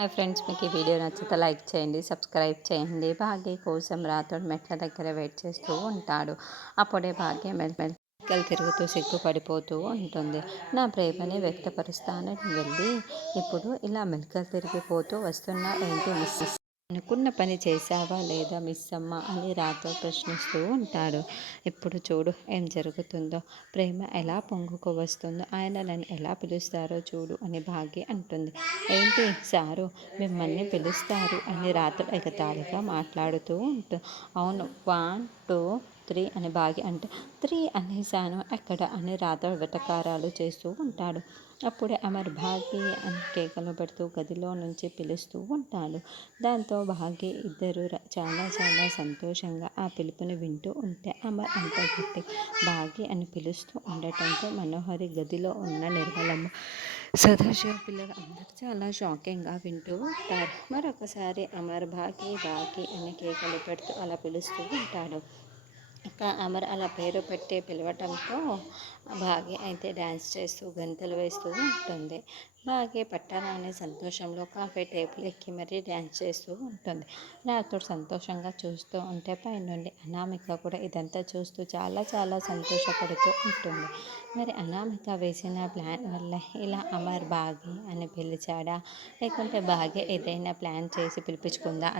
Hi friends, మీకు ఈ video నచ్చితే లైక్ చేయండి, సబ్స్క్రైబ్ చేయండి. భాగ్య కోసం రాతోడు మెట్ల దగ్గర వెయిట్ చేస్తూ ఉంటాడు. అప్పుడే భాగ్య మెలికలు తిరుగుతూ సిగ్గుపడిపోతూ ఉంటుంది. నా ప్రేమని వ్యక్తపరుస్తానని వెళ్ళి ఇప్పుడు ఇలా మెలికలు తిరిగిపోతూ వస్తున్నా ఏంటి మిస్? అనుకున్న పని చేశావా లేదా మిస్ అమ్మ అని రాతో ప్రశ్నిస్తూ ఉంటాడు. ఇప్పుడు చూడు ఏం జరుగుతుందో, ప్రేమ ఎలా పొంగుకు వస్తుందో, ఆయన నన్ను ఎలా పిలుస్తారో చూడు అని భాగ్య అంటుంది. ఏంటి సారు మిమ్మల్ని పిలుస్తారు అని రాతో ఎగతాళిగా మాట్లాడుతూ ఉంటుంది. అవును, 1 2 3 అని భాగ్య అంటే 3 అనేసాను ఎక్కడ అని రాతో వెటకారాలు చేస్తూ ఉంటాడు. అప్పుడే అమర్ భాగ్య అని కేకలు పెడుతూ గదిలో నుంచి పిలుస్తూ ఉంటాడు. దాంతో భాగ్య ఇద్దరు చాలా చాలా సంతోషంగా ఆ పిలుపుని వింటూ ఉంటే అమర్ అంత గట్టి భాగ్య అని పిలుస్తూ ఉండటంతో మనోహరి గదిలో ఉన్న నిర్మలమ్మ సదాశివ పిల్లలు అందరూ చాలా షాకింగ్గా వింటూ ఉంటారు. మరొకసారి అమర్ భాగ్య భాగ్య అని కేకలు పెడుతూ అలా పిలుస్తూ ఉంటాడు. ఇక అమర్ అలా పేరు పెట్టి పిలవటంతో భాగ్య అయితే డ్యాన్స్ చేస్తూ గంతలు వేస్తూ ఉంటుంది. భాగ్య పట్టరాని సంతోషంలో కాఫీ టేబుల్ ఎక్కి మరీ డ్యాన్స్ చేస్తూ ఉంటుంది. రాతో సంతోషంగా చూస్తూ ఉంటే పైనుండి అనామిక కూడా ఇదంతా చూస్తూ చాలా చాలా సంతోషపడుతూ ఉంటుంది. మరి అనామిక వేసిన ప్లాన్ వల్ల ఇలా అమర్ భాగ్య అని పిలిచాడా, లేకుంటే భాగ్య ఏదైనా ప్లాన్ చేసి పిలిపించుకుందా